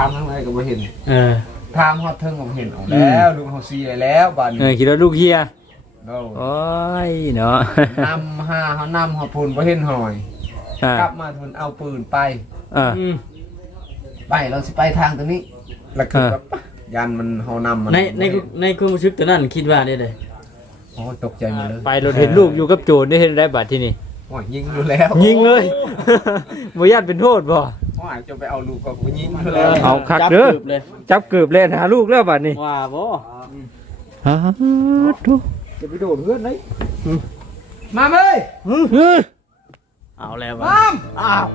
ามทางไหนก็บ่เห็นเออถามฮอดเทิงก็บ่เห็นเอาแล้วลุงเฮาซีแล้วบัดเอนี้อคิดว่าลูกเฮียโดนโอ้ยเนาะนำหาเฮานำเฮาพูนบ่เห็นหอย อ่ากลับมาทุนเอาปืนไป อ่าอืมไปเราสิไปทางตรงนี้ แล้วคืออ่าแบบยันมันเฮานำมันในในในความรู้สึกตอนนั้นคิดว่าได้เลยโอ้ยตกใจหมดเลยไปรถเห็นลูกอยู่กับโจรได้เห็นได้บัตรที่นี่ โอ้ยยิงอยู่แล้วยิงเลย บ่ญาติเป็นโทษบ่ โอ้ยจะไปเอาลูกก็กูยิงอยู่แล้วเอาคักจับเด้อกืบเลย จับเกือบเล่นหาลูกแล้วบัดนี้ว่าบ่ฮะทุจะไปโดนเพื่อนเลยมาเว้ยเอาแล้วมาว่ะอ้าว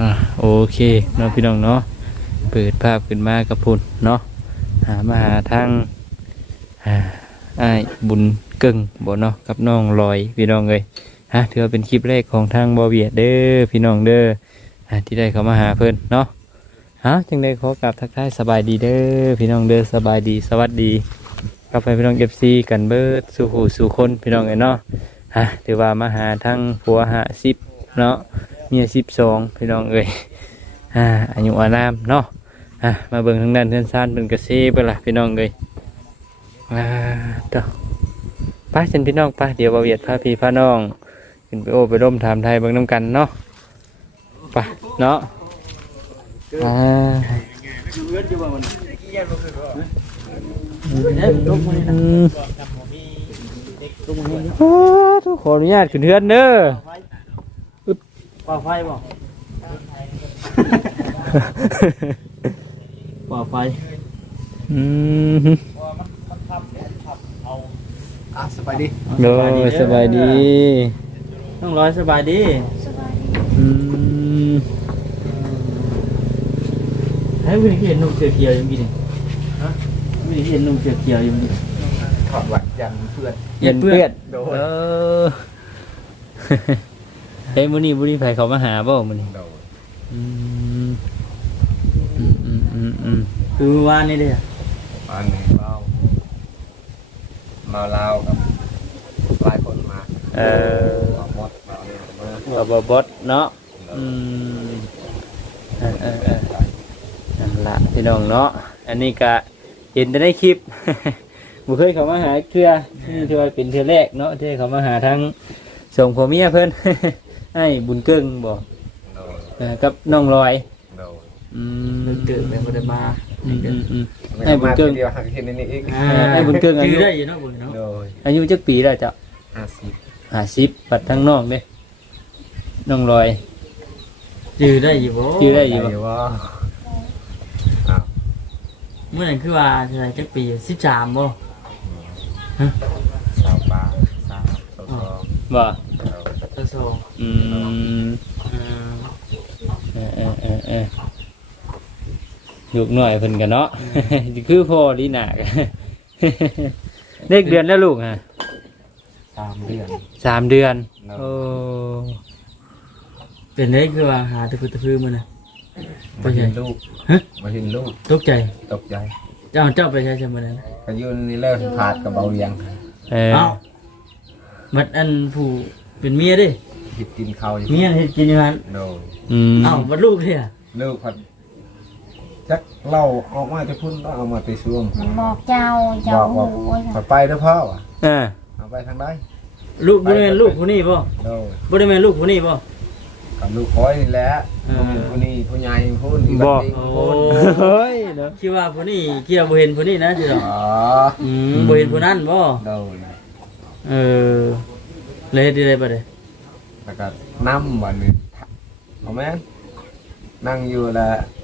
อะโอเคเนาะพี่น้องเนาะเปิดภาพขึ้นมากับพุ่นเนาะหามาหาทางอ่า อ้ายบุญเกิงบ่เนาะกับน้องลอยพี่น้องเลยฮะถือว่าเป็นคลิปแรกของทางบอเวียดเด้อพี่น้องเด้ออะที่ได้เข้ามาหาเพิ่นเนาะฮะจึงได้ขอกราบทักทายสบายดีเด้อพี่น้องเด้อสบายดีสวัสดีกลับไปพี่น้องเอฟซีกันเบิดสู่หูสู่คนพี่น้องเอ้เนาะฮะถือว่ามาหาทั้งผัวหาสิบเนาะเมียสิบสองพี่น้องเอ้ยอ่าอายุอานามเนาะอะมาเบิ่งทางด้านเทือนซานเป็นกระเซไปละพี่น้องเอ้ย อ่าต่อไปฉันพี่น้องไปเดี๋ยวบาเวียดพาพี่พาน้องขึ้นไปโอ้ไปร่มถามไทยเบิ่งน้ำกันเนาะไปเนาะอ่าเด้อลงมานี่นะอืมอ่าทุกขออนุญาตขึ้นเทือนเด้อป่าไฟบ่ป่าไฟอืม อะสบายดีโดยสบายดีต้องร้อยสบายดีอืมให้วิธีเห็นนุ่มเสือเขียวอย่างนี้นี่ฮะวิธีเห็นนุ่มเสือเขียวอย่างนี้ถอดวัดยันเพื่อนเย็นเปื้อนโดนเออเฮ้ยมื้อนี้มื้อนี้ไผเขามาหาบ่มื้อนี้โดนอืมอืมอืมอืมอืมคือวานนี่เด้ออันนี้เมาเมาลาวกับหลายคนมาเออเมาหมดเมาเนี่ยมากับบดเนาะอืมเออเออเออนั่นละพี่น้องเนาะอันนี้ก็เห็นแต่ในคลิป บ่เคยเขามาหาเทื่อนี่ถือว่าเป็นเทื่อแรกเนาะที่เขามาหาทั้งส่งพ่อเมียเพิ่นให้บุญเกิ้งบ่โดนเออกับน้องลอย โดนอืมเลิกเกิดไปบ่ได้มา อืมอืมอืมไม่ให้บุญเกิ้งมาทีเดียวหักเห็นในนี้อีกอ่า ให้บุญเกิ้งอายุชื่อได้อยู่เนาะบุญเนาะโดยอายุจักปีแล้วเจ้าห้าสิบห้าสิบปัดทั้งน้องเด้น้องลอยชื่อได้อยู่บ่ชื่อได้ อยู่ปะ อยู่ว่าอ้าวเมื่อนั้นคือว่าเท่าไหร่จักปี13บ่สาวปลาสาวสาวสาวบ่ตะโซอืมอ่าเออเออเออเออ ลูกหน่อยเพิ่นกันเนาะ คือพ่อลีหนากันเด็กเดือนแล้วลูกฮะสามเดือนสามเดือนเนาะโอ้เป็นได้คือว่าหาตะพื้ตะพื้มื้อน่ะมาเห็นลูกฮะมาเห็นลูกตกใจตกใจ เจ้าเจ้าไปใช้ชั่วโมงนั้นก็ยืนนี่เลิกผาดกับเบาเลียงเออเอ้ามัดอันผู้เป็นเมียเดิหิดกินข้าวอยู่เมียเฮ็ดกินอยู่หั่นโดอืมเอ้าบัดลูกเด้อลูกพัด จักเล่าออกมาจะพุ่นต้องเอามาไปช่วงมันบอกเจ้าบเจ้าอกว่าหูพัดไปเด้อพ่อวะเอ่าเอาไปทางใดลูกบ่ได้แม่นลูกผู้นี้บ่โดบ่ได้แม่นลูกผู้นี้บ่ กับลูกคอยนี่แหละเออ ผู้นี้ผู้ใหญ่ผู้นี้บอกบัดนี้โอ้ผู้เฮ้ยเนาะคิดว่าผู้นี้คิดว่าบ่เห็นผู้นี้นะจิดอกอ๋ออืมบ่เห็นผู้นั้นบ่โดเออเลยเฮ็ดได้บ่ได้แล้วก็นั่มวันนี้เอาไหมนั่งอยู่แล้วเ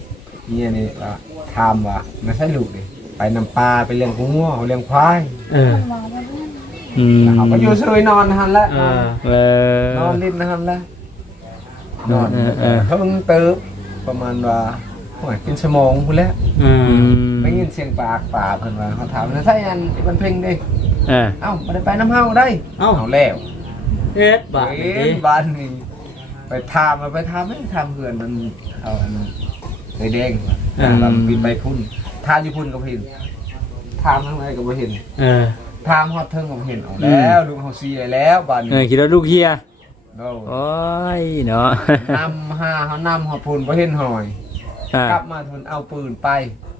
นี่ยนี่ว่าถามว่าไม่ใช่ลูกดิไปนำปลาไปเลี้ยงกุ้งงัวเลี้ยงควายเออบอกว่าเพื่อนอืมแล้วเขาก็อยู่ซอยนอนหันแล้วเออเออนอนลิ้นหันแล้วนอนเออเออเพิ่งเติบประมาณว่าโอ้ยกินสมองพุ่นแล้วเออือมไม่ยินเสียงปากป่าเพิ่นว่าเขาถามแล้วใช่อันมันเพ่งดิอ่าเอ้าบ่ได้ไปน้ำเฮาได้เอ้าเอาแล้วเฮ็ดบาดเอ๊นี่ะบ้านนี่ไปถามมาไปถามไม่ถามเพื่อนมันเอาอัน ไอ้แดงว่าเราบินไปพุ่นถามอยู่พุ่นก็บ่เห็นถามทางไหนก็บ่เห็นเออถามฮอดเทิงผมเห็นเอาแล้วลูกเฮาเสียแล้วบัดเออนี้คิดว่าลูกเฮียโดยโอ้ยเนาะ นำหาเฮานำฮอดพูนบ่เห็นหอย อ่ากลับมาทุนเอาปืนไป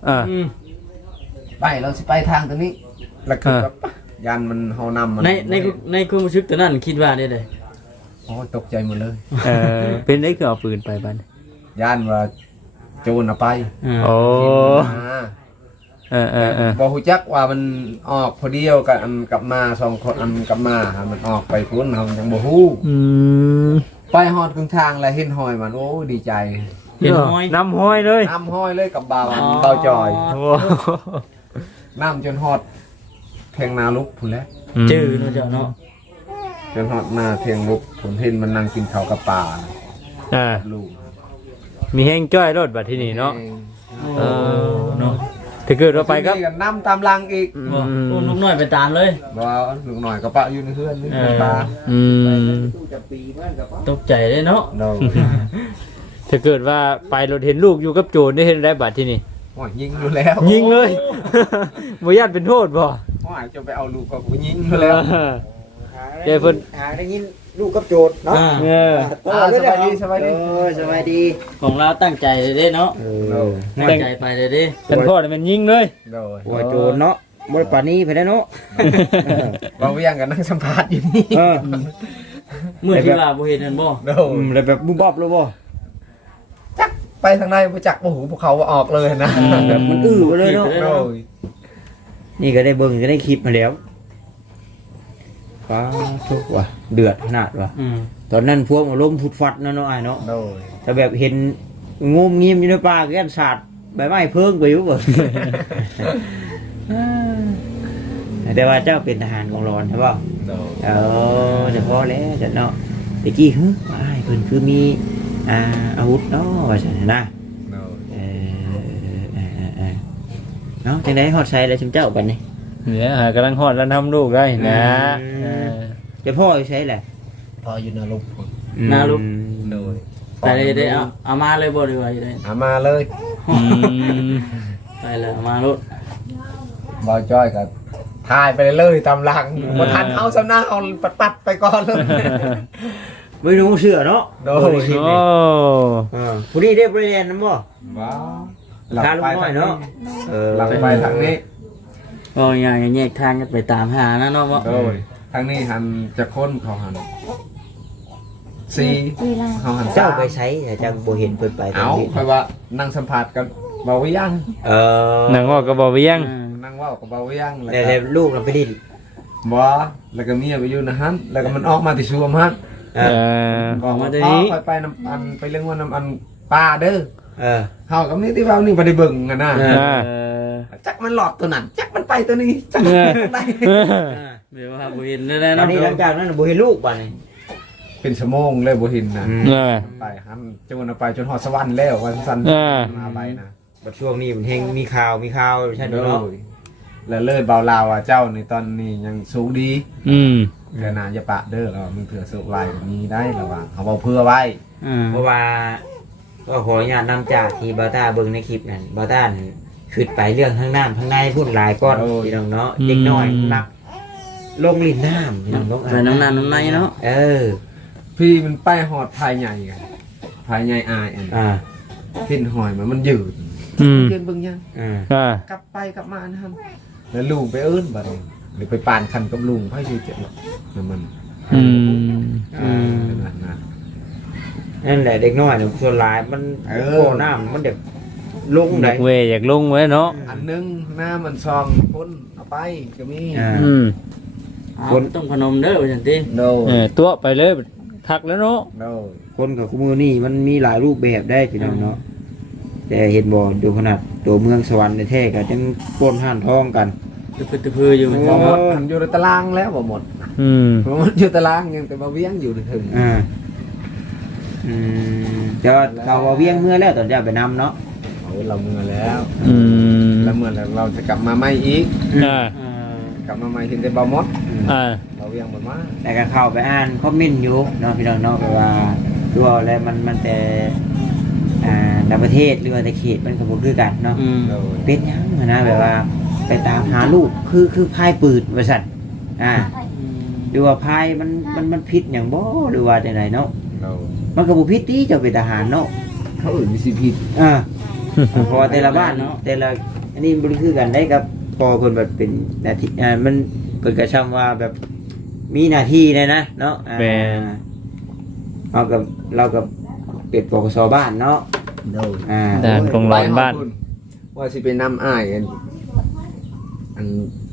อ่าอืมไปเราสิไปทางตรงนี้แล้วคืออ่าแบบยันมันเฮานำมันในในในความรู้สึกตอนนั้นคิดว่าได้เลยโอ้ยตกใจหมดเลย เออเป็นได้คือเอาปืนไปบัดนี้ยันว่า โจรเอาไปอ่าโอ้มาเออเออเออบ่ฮู้จักว่ามันออกพอเดียวกับอันกลับมาสองคนอันกลับมาหามันออกไปพุ่นเฮายังบ่ฮู้อืมไปฮอดครึ่งทางแล้วเห็นหอยมันโอ้ดีใจเห็นห้อย น้ำห้อยเลยน้ำห้อยเลยกับบ่าวอันอ๋อเบาจอย โอ้น้ำจนฮอดเพียงนาลุกพุ่นแหล้วจื้อเนาะเจ้าเนาะจนฮอดหน้าเพียงลุกผมเห็นมันนั่งกินข้าวกับปลานะอ่าลูก มีแห้งจ้อยรถบัดที่นี่เนาะเออเนาะถ้าเกิดเราไปครับนี่น้ำตามลังอีกบ่โอ้ลูกน้อยไปตามเลย บ่ลูกหน่อยก็ปะอยู่ในเฮือนนี่เออ ปลาอืมตกใจเลยเนาะโดนถ้าเกิดว่าไปรถเห็นลูกอยู่กับโจรได้เห็นได้บัดที่นี่โอ้ยยิงอยู่แล้วยิงเลย บ่ญาติเป็นโทษบ่โอ้ยจะไปเอาลูกก็กูยิงอยู่แล้ว เจ้าเพิ่น หาได้ยิน ลูกกับโจทย์เนาะอ่าเอออ่าสบายดีสบายดี เออสบายดีของเราตั้งใจเลยเด้เนาะเอโดอนตั้งใจไปเลยเด้เป็นพ่อนี่มันยิงเลย โดนหัวโจรเนาะบ่ได้ปานนี้ไปได้เนาะบ่เวียงกันนั่งสัมภาษณ์อยู่นี่เออเมื่อที่ว่าบ่เห็นนั่นบ่โดอืนมแล้วแบบบุบบับเลยบ่จักไปทางในบ่จักบ่หูพวกเขาว่าออกเลยนะแบบมันอื้อไปเลยเนาะ โดนนี่ก็ได้เบิ่งก็ได้คลิปมาแล้ว ฟ้าทุกว่ะเดือดขนาดว่ะอืมตอนนั้นพวกอารมณ์พุดฟัดเนาะเนาะอ้ายเนาะโดนแต่แบบเห็นงมงิมอยู่ในป่าก็ยันสาดใบไม้เพิ่งไปอยู่บ่ แต่ว่าเจ้าเป็นทหารกองร้อนใช่ป่ะโดนเออเฉพาะแล้วจะเนาะตะกี้ฮึอ้ายเพิ่นคือมีอ่าอาวุธเนาะว่าซั่นน่ะนะโดนเออเออเออเออเนาะจังได๋ฮอดใช้แล้วชิมเจ้าบัดนี้ เนี่ยหากำลังฮอดแล้วทำลูกได้นะอืม เออจะพ่ออยู่ใช้แหละ พออยู่นรกพุ่นนาลุกโดนไปเลยได้เอาเอามาเลยบ่ดีกว่าอยู่ได้เอามาเลยอืมไปเลยเอามาโลดบ่จ้อยก็ถ่ายไปเลยตามหลังบ่ทันเอาสำหน้าเอาปัดๆไปก่อนเลยไม่รู้เชื่อเนาะโดยบ่ได้คิดโอ้นี่เออผู้นี้ได้บริเรียนนำบ่ว้าวทางลูกน้อยเนาะเออหลังไปทางนี้ ก็อย่างแยกทางกันไปตามหานะเนาะว่าโดยทางนี้หันจะค้นเขาหันสี่เขาหันเจ้าไปใช้แต่เจ้าบ่เห็นเพิ่นไปตอนเอานี้คอยว่านั่งสัมผัสกับเบาวิยังเออหนังว่าก็บ่เวียงอืมนั่งเว่ากับเบาวิยังแล้วแล้วก็แล้วลูกเราไปดินบ่แล้วก็เมียไปอยู่นะฮันแล้วก็มันออกมาที่ชัวมฮันเอเอออบอกว่าพ่อคอยไปน้ำอันไปเรื่องว่าน้ำอันป้าเด้อเออเฮากับนี่ที่เว้านี่บ่ได้เบิ่งกันนะเออ่า จักมันหลอดตัวนั้น จักมันไปตัวนี้จักมันไปเดี๋ยวว่าบ่เห็นได้ตอเนาะนนี้หลังจากนั้นบ่เห็นลูกบัดนี้เป็นชั่วโมงเลยบ่เห็นนะอืมเออไปฮันจนเอาไปจนฮอดสวรรค์แล้ววันสันอ่ามาไปนะบัดช่วงนี้มันเฮงมีข่าวมีข่าวใช่ไหมโดเนาะยแล้วเลยเบาลาวอะเจ้าในตอนนี้ยังสูงดีอืม แต่นาจะปะเด้อเรามึงเถื่อสุกไล่มีได้ระวังเขาบอกเพื่อไว้อืมเพราะว่าก็ขออนุญาตนำจากที่บาต้าเบิ่งในคลิปนั่นบาต้านั่น ขึ้นไปเรื่องข้างน้ำข้างในพูดหลายก้อนพี่น้องเนาะเด็กน้อยมักลงลิ้นน้ำพี่น้องลงไปน้ำน้ำน้ำในเนาะเออ พี่มันไปหอดภายใหญ่ไงภายใหญ่อายอันอ่าพินหอยมันมันยืดอืมยืนเบิ่งยังอ่าอ่ากลับไปกลับมานะครับแล้วลุงไปเอิ้นบัดนี้หรือไปปานคันกับลุงไพ่ชื่อเจ็ดหรอกนั่นมันอืมอ่าเป็นนั้นนะนั่นแหละเด็กน้อยเนี่ยส่วนหลายมันเออโอ้น้ำมันเด็ก ลงอไหนยากเวอยากลงไว้เนาะอันหนึงหน้ามันซองพ้นเอาไปก็มีอ่า อืมเอาต้องพนมเด้อว่าจังซี่โดเออตัวไปเลยทักแล้วเนาะโดคนกับคู่มือนี่มันมีหลายรูปแบบได้พี่น้องเนาะแต่เห็นบ่ดูขนาดตัวเมืองสวรรค์ในแท้ก็จังปล้นห้านทองกัน ตะพึดตะพืออยู่บ่หมดมันอยู่ในตารางแล้วบ่หมดอืมบ่หมดอยู่ตารางยังแต่มาเวียงอยู่ถึงอ่าอืมแต่ว่าเขาว่าเวียงเมื่อแล้วตอนจะไปนำเนาะ เอาเราเมื่อแล้วอืมแล้วเมื่อแล้วเราจะกลับมาใหม่อีก อ่าอ่ากลับมาใหม่เห็นแต่บ่หมดอ่าเราเวียงบ่มาแต่ก็เข้าไปอ่านคอมเมนต์อยู่เนาะพี่น้องเนาะแบบว่าตัวอะไรมันมันแต่อ่าในประเทศหรือว่าในเขตมันก็บ่คือกันเนาะอืมโดยเป็นหยังอะนะแบบว่าไปตามหาลูกคือคือพายปืนว่าซั่นอ่าหรือว่าพายมันมันมันผิดหยังบ่หรือว่าจังไดเนาะเรามันก็บ่ผิดติเจ้าเป็นทหารเนาะเขาอื่นมีสิผิดอ่าเพราะว่าแต่ละบ้านเนาะแต่ละอันนี้บ่คือกันได้กับพอเพิ่นแบบเป็นหน้าที่อ่ามันเพิ่นก็ช่ำว่าแบบมีหน้าที่เลยนะเนาะอ่าแม่นเรากับเรากับเป็ดปกสบ้านเนาะโดยอ่าด่านกองร้อนบ้าน ว่าสิไปนำอ้ายอันอัน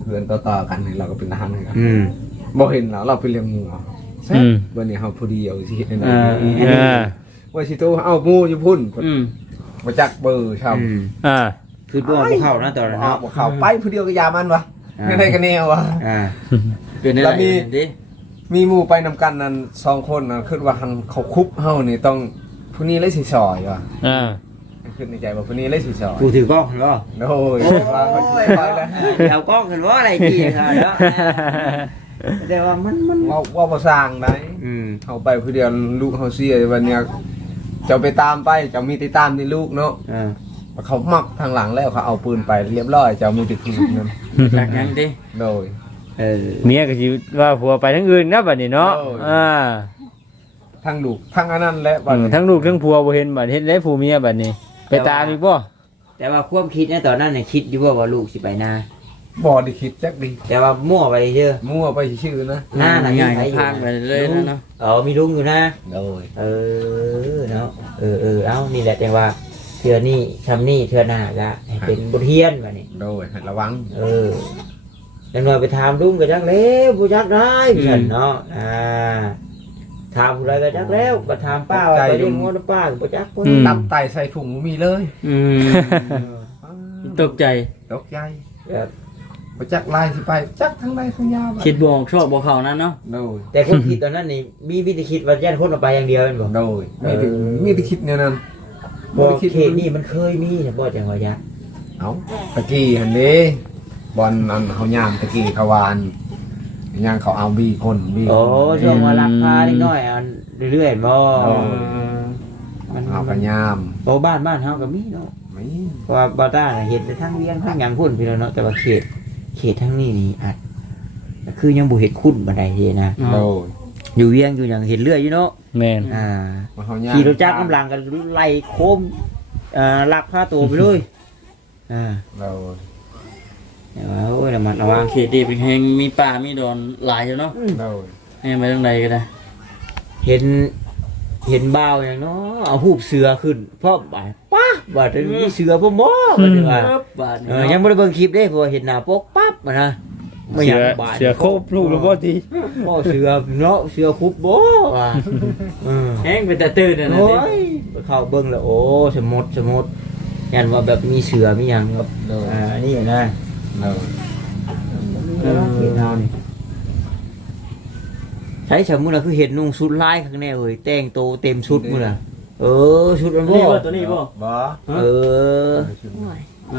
เพื่อนต่อๆกันนี่เราก็เป็นทหารเหมือนกันอืม บ่เห็นแล้วเราไปเลี้ยงงูเอาอืม วันนี้เฮาพอดีเอาสิเฮ็ดได้อ่า อ่า ว่าสิโตเอางูอยู่พุ่นอืม บ่จักเบอร์ครับอืมอ่าคือบ่บ่เข้านะตอนนั้นเอาเนาะบ่เข้าไปผู้เดียวก็ยามันวะอ่าไม่ได้กันแนววะ อ่าเป็นอะไรแล้วมี ดิมีหมู่ไปนำกันนั้นสองคนนะคิดว่าหันเขาคุบเฮานี่ต้องผู้นี้เลยสิซอยว่ะอ่าคิดในใจว่าผู้นี้เลยสิซอยกูถือกล้องเหรอโอ้ยว่าเขาสิซอยแล้วเอากล้องกันว่าอะไรกี่ครับเนาะแต่ว่ามันมันว่าว่าบ่สร้างได้อืมเฮาไปผู้เดียวลูกเฮาเสียวันเนี้ย เจ้าไปตามไปเจ้ามีติดตามที่ลูกเนาะอ่าเขามักทางหลังแล้วเขาเอาปืนไปเรียบร้อยเจ้ามีแติดคืนนั่นจากยังดิโดย เออเมียก็สิว่าผัวไปทั้งอื่นนะบัดนี้เนาะโอ้ย อ่าทั้งลูกทั้งอันนั้นและบัดอืมนี้ทั้งลูกทั้งผัวบ่เห็นบัดเฮ็ดแล้วผู้เมียบัดนี้ ไปตามอีกบ่แต่ว่าความคิดในตอนนั้นเนี่ยคิดอยู่ว่าว่าลูกสิไปนา บ่ได้คิดจักดีแต่ว่ามั่วไปเยอะมั่วไปชื่อนะหน้าหนังใหญ่ใครอยู่พางไปเลยนะเนาะ เออมีลุงอยู่นะ โดย เออเนาะ เออเออเอ้านี่แหละจังว่าเทือนี่ทำนี่เทือหน้าก็ให้เป็นบทเรียนแบบนี้โดยให้ระวัง เออจังหน่อยไปถามลุงก็จักแล้วผู้จักได้พี่ฉันเนาะอ่าถามผู้ใดก็จักแล้วก็ถามป้าว่าไปเลี้ยงงูนะป้าก็บ่จักคนอืม ตับไตใส่ถุงบ่มีเลยอืมตกใจตกใจแบบ บ่จักลายสิไปจักทั้งใดทั้งยาวบัดคิดบออกชอบบอกเขานั่นเนาะโดยแต่คนคิดตอนนั้นนี่มีวิธีคิดว่าแย่นคนเอาไปอย่างเดียวแม่นบ่โดยมีแต่มีแต่คิดแนวนั้นบ่ได้คิดเขตนี่มันเคยมีแต่บ่จังว่ายักเอ้าตะกี้หั่นเด้บอลอันเขาย่างตะกี้เขาวานย่างเขาเอาบีคนบีโอ้ช่วงว่าราคานิดหน่อยอันเรื่อยๆบ่โอ้มันเอากระยามโอ้บ้านบ้านเฮาก็มีเนาะไม่เพราะว่าบาต้าน่ะเห็นแต่ทั้งเลี้ยงทั้งหยังพุ่นพี่น้องเนาะแต่ว่าเขต เขตทั้งนี้นี่อาจคือยังบ่เห็นคุ้นบันไดเฮนะโดยอยู่เวียงอยู่หยังเห็นเรื่อยอยู่เนาะแม่นอ่ามาเขาย่างขี่รถจักรกำลังกันไล่โคมอ่าลักพาตัวไปเลยอ่าโดยแต่ว่าโอ้ยระมัดระวังเขตดีเป็นแหงมีป่ามีดอนหลายอยู่เนาะโดยให้ไปทางใดก็ได้เห็น เห็นบ่าวอย่างเนาะเอาหูบเสือขึ้นเพราะบ่าป้าบ่าจะมีเสือพ่อหมอบ่าถึงว่าปึ๊บบาทนี่เออเนาะยังบ่ได้เบิ่งคลิปเด้เพราะว่าเห็นหน้าปกปั๊บอะนะไม่อยากบ่ายเสือโคบลูกแล้วบ่ทีบ่เสือเนาะเสือคุบบ่ว่าเออแห้งเป็นแต่ตื่นน่ะนะโอ้ดิยไปเข้าเบิ่งแล้วโอ้สมดสมดยันว่าแบบมีเสือมีหยังครับโดยอ่านี่นะโดยเออเห็นเฮานี่ ใช้สมมุติว่าคือเห็นนุ่งชุดลายข้างในเว้ยแต่งโตวเต็มชุดมื้อน่ะเออชุดมันบ่นี่บ่ตัวนี้บ่บ่เออเอ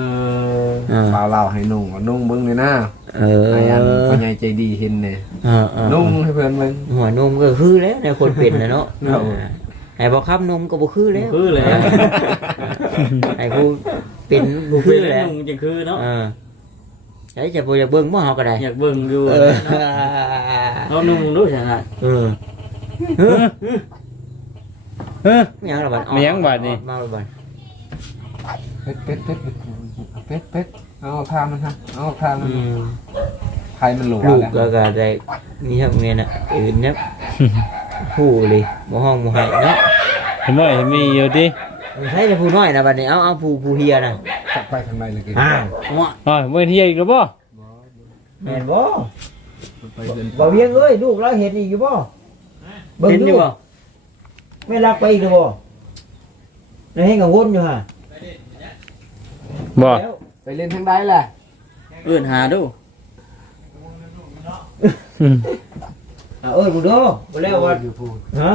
ออ่าเปล่าเล่าให้นุ่งเอานุ่งเบิ่งเลยนะเออไอ้อันพ่อใหญ่ใจดีเห็นเนี่ยอ่าอ่านุ่งให้เพื่อนเบิ่ง หัวนมก็คือแล้วในคนเป็นนะเนาะครับ อ่าไอ้บอกครับนมก็บ่คือแล้วคือเลยไอ้ผู้เป็นบ่คืคืออแล้แล้ววนุ่งจังคือเนาะอ่าใช้จะบ่อยากเบิ่งบ่เฮาก็ได้อยากเบิ่งอยู่เออ เอานุ่งดูจังได๋เออเฮ้อไม่ยังละบัดไม่ยังบัดนี่มาละบัดเป็ดเป็ดเป็ดเป็ดเป็ดเอาทามันฮะเอาทามันอืมไทยมันหลวลูกแล้วก็ก็ได้มีทั้งเนี่ยน่ะอื่นเนี่ยผู้เลยบ่ห้องบ่ให้เนาะเห็นบ่เห็นมีอยู่ติไม่ใช่จะผู้น้อยนะบัดนี้เอาเอาผู้ผู้เฮียน่ะจับไปทางในเลยกินอ้าวว่าอ๋อบ่เที่ยอีกแล้วบ่แม่นบ่ ไปเดินบ่เฮียงเอ้ยลูกเราเห็นอีกอยู่บ่เบิ่งเห็นอดูยู่บ่ไม่รักไปอีกหรือบ่แล้วให้กังวลอยู่ฮะบ่แล้วไปเล่นทางใดแหละเอื้อนหาดูอืมเอาเอ้ยกูดูบ่แล้วว่าอยู่พูดฮะ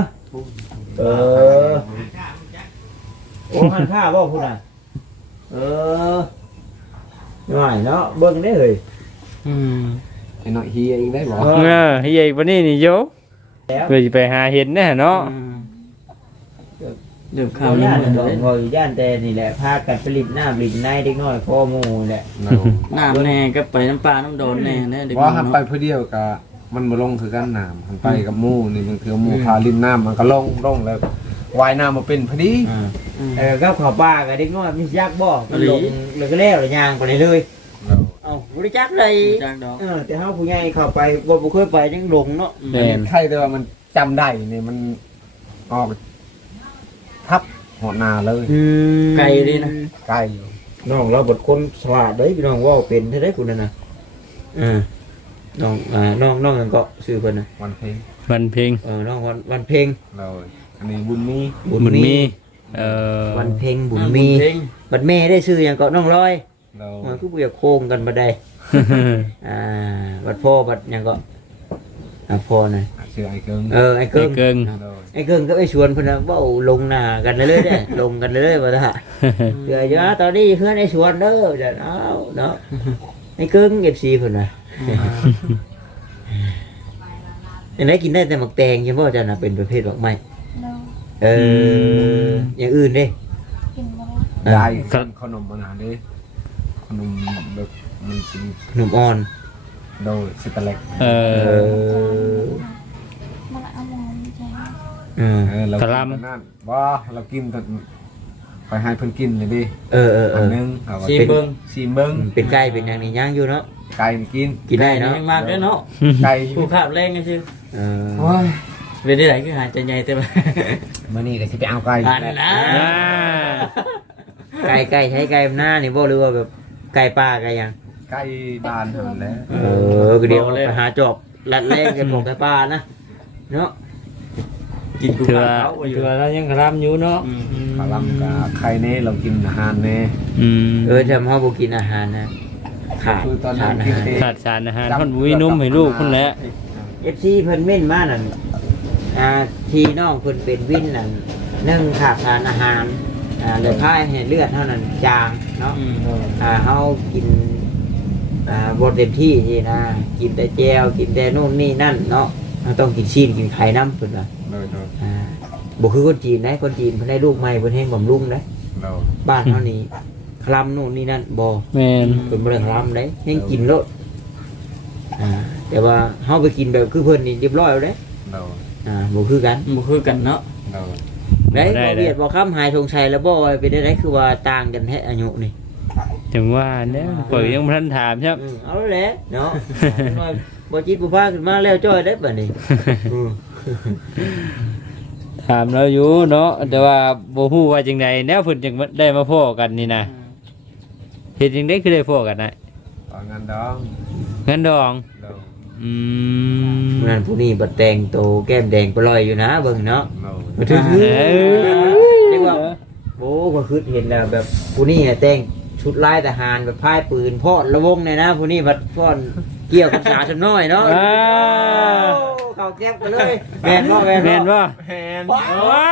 เออโอ้หันผ้าบ่พุ่นน่ะเออหน่อยเนาะเบิ่งได้เฮ้ยอืม ไอ้หน่อยเฮียอีกได้บ่เออเฮียอีกบ่นี่นี่โยแล้วเพื่อสิไปหาเห็นแน่เนาะอืมเดี๋ยวข่าเขาวนี้ย่านเหมือนดอกเลยงอยย่านแต่นี่แหละพากันผลิตน้ำผลิตในเด็กน้อยพ่อหมู่แหละเราน้ำแน่ก็ไปน้ำปลาน้ำโดนแน่แน่เด็กว่าหันเนาะไปเพื่อเดียวกับมันมาลงคือกันน้ำหันไปกับหมู่นี่มันคือหมู่พาลินน้ำมันก็ลงลงแล้วว่ายน้ำมาเป็นพอดีอ่าอืมเออก็ขอป้ากับเด็กน้อยมียักษ์บ่มันลงเลยก็แล้วเลยยางไปเลย เลยเราเอ้าบริจักเลยจ้างดอกเออแต่เฮาผู้ใหญ่เข้าไปบ่บ่เคยไปยังหลงเนาะแม่น ใครแต่ว่ามันจำได้นี่มันออกทับหัวหนาเลยไกลเลยนะใกล้อยู่น้องเราบทคนฉลาดเด้ยพี่น้องเว่าเป็นเท่าได้คุณน่ะนะอ่าน้องอ่าน้องน้องกันก็ชื่อเพิ่นน่ะวันเพลงวันเพ็งเออน้องวันวันเพ็งเราอันนี้บุญมีบุญมี เอ่อวันเพ็งบุญมีเพลงบัดแม่ได้ชื่อหยังก็น้องร้อย เรามันคือบ่อยากโค้งกันบ่ได้ อ่า บัดพ่อบัดหยังก็อ่าพ่อน่ะชื่อไอ้เกิงเออไอ้ไอ้เกิ้งเกิงเราไอ้เกิ้งกับไอ้ชวนเพิ่นน่ะเว้าลงหน้ากันเรื่อยๆเด้ ลงกันเรื่อยๆว่าท่าเดี๋ยวจะตอนนี้เพื่อนไอ้ชวนเด้อจะเอาเนาะไอ้เกิ้งเอฟซีเพิ่นน่ะอันไหนกินได้แต่หมักแตงใช่ป่ะอาจารย์น่ะเป็นประเภทหมักไม้เราเอออย่างอื่นเด้กินมาได้ยายขนมมันหาดิข นมแบบมันเป็นขนมอ่อน โดยสเตเล็กเอเออ อมันเอามองใช่เออเออเรากะลำ กินนั่นว่าเรากินแต่ไปให้เพิ่นกินเลยดิเออเออเออันอนึงเอาไว้ซีเบิ้งซีเบิ้งเป็นไก่เป็นอย่างนี้ย่างอยู่เนาะไก่นี่กิน กินได้เนาะยังมากด้วยเนาะไก่ผู้ขาบแรงกันชื่อเออโอ้ยเป็นได้ไหนคือหายใจใหญ่เต็มมื่อนี้ก็จะไปเอาไก่อันนะ อ่า ไก่ไก่ใช้ไก่หน้านี่บ่หรือว่าแบบ ไก่ป่าไก่หยังไก่บ้านเท่านั้นแหละเออก็เดี๋ยวไปหาจอบลัดแรกกันของไก่ป่านะเนาะกินกูเถื่อขาเขาอยู่เถื่อแล้วยังกระลำอยู่เนาะอืมปลาลำกับไข่เน่เรากินอาหารเน่อืมเออทำให้บุกินอาหารนะขาดคือตอนนั้ขานดอากินหารเองขาดสารอาหารคนวุ้ยนุ่มให้ลูกคนแหละเอฟซีเพิ่นเม่นมานั่นอ่าทีน้องเพิ่นเป็นวินนั่นนึ่งขาดสารอาหาร อ่าเลยพายให้เลือดเท่านั้นจางเนาะอืมอ่าเฮากิน อ่าบ่เต็มที่ที่นะ กินแต่แจวกินแต่นู่นนี่นั่นเนาะเราต้องกินชีนกินไข่น้ำเพิ่นว่าเราเราอ่าบ่คือคนจีนนะคนจีนเพิ่นได้ลูกใหม่เพิ่นให้บำรุงนะเราบ้านเฮานี่คลำนู่นนี่นั่นบ่แม่นเป็นเรื่องล้ำเลยยังกินรสอ่าแต่ว่าเฮาไปกินแบบคือเพิ่นนี่เรียบร้อยแล้วเด้เราอ่าบ่คือกันบ่คือกันเนาะเรา ได้บ่เบียดบ่ค้ำหายทงชัยแล้วบ่ไปได้ไดคือว่าต่างกันแท้อายุนี่ถึงว่าเนี่ยข่อยยังบ่ทันถามใช่ไหมอืมเอาแล้วแหละเนาะน้อยบ่จิตบ่พาขึ้นมาแล้วจ้อยได้บัดนี้อืมถามเราอยู่เนาะแต่ว่าบ่ฮู้ว่าจังไดแนวเพิ่นจังได้มาพ้อกันนี่นะเฮ็ดจังได๋คือได้พ้อกันนะตอนงานดองงั้นดอง เราอืมผู้นั้นผู้นี้บ่แต่งโตแก้มแดงปลอยอยู่นะเบิ่งเนาะเราบ่ถือเออเรียกว่าโอ้ก็คือเห็นแล้วแบบผู้นี้น่ะแต่งชุดลายทหารแบบพายปืนพอดระวงเนี่ยนะผู้นี้บัดพอด เกี่ยวกับสาชนน้อยเนาะอ่าเขาแก็บกันเลยแมนบ่แมนแม่นบ่แฮนว้า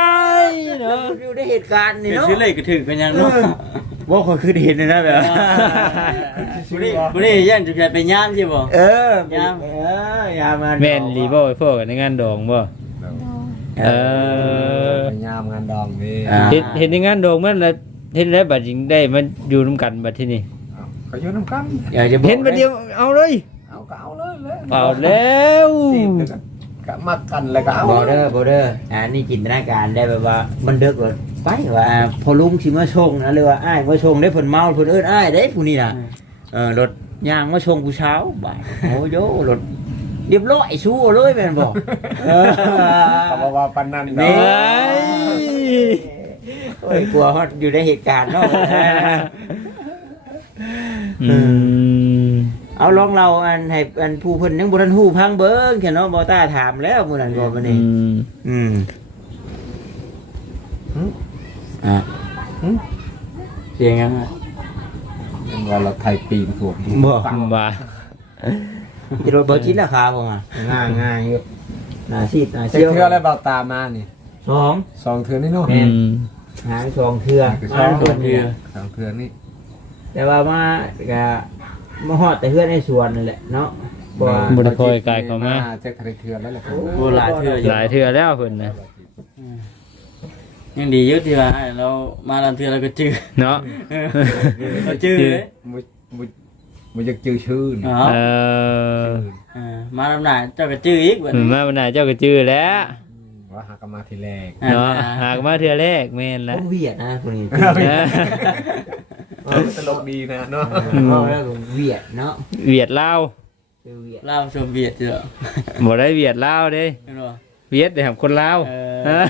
ยเนาะอยู่ในเหตุการณ์นี่เป็นเนาะชื่อเลยก็ถึงกันยังเนาะว่าคนคือเห็นเลยนะแบบบุรีบุรีย่านจุดไปย่ามใช่บ่เออยามเออยามมาแม่นรีบ่ไปพ้อกันในงานดองบ่เราโดยเออไปยามงานดองนี่เห็นเห็นในงานดองมันแล้วเห็นแล้วบัดจริงได้มาอยู่นํกันบัดที่นี่เอาเขาอยู่น้ำกันอยากจะบอกเห็นบัดเดียวเอาเลย เอาก็เอาเลยเลยเอาแล้วจีบกันก็มากันแล้วก็เอาบอเดอร์บอเดอร์อ่านี่จินตนาการได้แบบว่ามันเดึกเลยไปว่าอ่าพอลุงสิมาชงนะหรือว่าอ้ายมาชงได้ผลเมาผลเอิ้นอ้ายได้ผู้นี้น่ะเออรถย่างมาชงผู้เช้าบ่ายโอ้โยรถเรียบร้อยชู้เลยแม่นบอกเออเขาบอกว่าปันนันนี่ เนาะโอ้ยกลัวฮอดอยู่ในเหตุการณ์เนาะ อืม เอาลองเราอันให้อันผู้เพิ่นยังบ่ทันฮู้พังเบิ่งแค่เนาะบ่ต้าถามแล้วมื้อนั้นก็มื้ออืนี้มอืมอะเสียงยังอะเป็นว่าเราไทยปีนถ่วงบ่ว่าจะโดนบ่จิตราคาบ่อะง่ายง่ายอยู่น่าซีดน่าเช็เชี่ยวเทืออะไรเบาตามานี่สองสองเทือนี่เนาะอืมหางสองเทื่อสองมาเทืตัอวเดียวสองเทือนี่แต่ว่ามาก็ มาฮอดแต่เฮือนในสวนนั่นแหละเนาะบ่ว่าบ่ได้คอยไกลเข้ามาเจ็คทะเลเทือแล้วแหละโบหลายเทื่ออยู่หลายเทื่อแล้วเพิ่นน่ะยังดีอยู่ที่ว่าอ้ายเรามาลำเทือเราก็จื้อเนาะ เราจื้อเลยบ่บ่บ่อยากจื้อชื่อนี่อ๋อเออเออมาลำหนาเจ้าก็จื้ออีกบัดนี้มาวันไหนเจ้าก็จื้อแล้วว่าหากนมาทีแรกเนาะหากมาเทื่อแรกแม่นคละนเวียดนะคนนี้ เออ เออตลกดีนะเนาะเว้าแล้วก็เวียดเนาะเวียดลาวคือเวียดลาวชมเบียดเจ้าบ่ได้เวียดลาวเด้เห็นบ่เวียดแต่ครับคนลาวเออ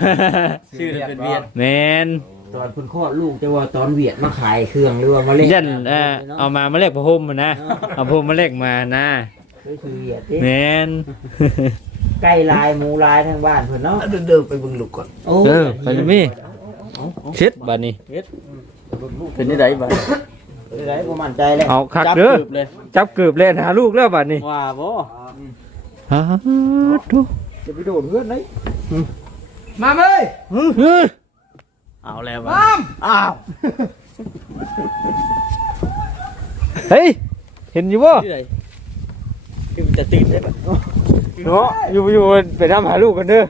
ชื่อน่ะเป็นเบียด แม่นตอนเพิ่นคลอดลูกแต่ว่าตอนเวียดมาขายเครื่องหรือว่ามาเล่นยันเอ่อเอามามาแลกผ้าห่มอะนะเอาผ้าห่มมาแลกมานะคือเวียดเด้แม่นไก่ลายหมูลายทั้งบ้านเพิ่นเนาะเดินๆไปเบิ่งลูกก่อน โอ้เออไปเลยมี่เช็ดบัดนี้ เป็นได้ไดบัดได้บ่มั่นใจเลยเอาคักจับเด้อกืบเลยจับเกือบเล่นหาลูกแล้วบัดนี้ว่าบ่ฮะทุจะไปโดดเพื่อนเลยมาเอ้ยเฮ้ยเอาแล้วบัดอ้าวเฮ้ยเห็นอยู่บ่ที่ไหนคือมันจะตื่นได้บัดเนาะอยู่อยู่ไปทำหาลูกกันเด้อ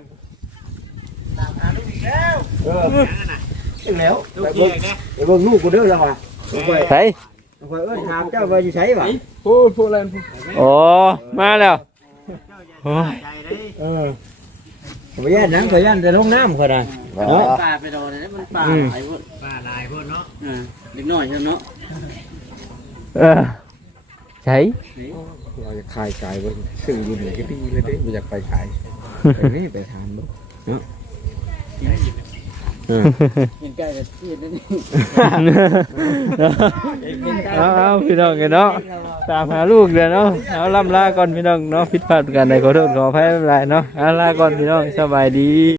แล้ว ไปเบิ่งไปเบิ่งลูกกูเด้อจังหวะไปไปไปเอิ้นถามเจ้าว่าอยู่ไสวะพูดพูดอะไรพูดโอ้มาแล้วโอ้ยเออไปย่านหนังไปย่านแต่ลงน้ำเขาน่ะเนาะป่าไปโดนเลยมันป่าหลายพุ่นป่าหลายพุ่นเนาะอ่าเด็กน้อยใช่เนาะเออใช่เราจะขายไก่ไว้ซื้ออยู่นี่ก็ดีเลยเด้ไม่อยากไปขายไปนี่ไปทานบ่เห็นใกล้จเห็นนี่เอาเอาพี่น้องกันเนาะตามหาลูกเดี๋ยวเนาะเอาล่ำลาก่อนพี่น้องเนาะผิดพลาดกันใดขอโทษขออภัยไม่เป็นไรเนาะเอาลาก่อนพี่น้องสบายดี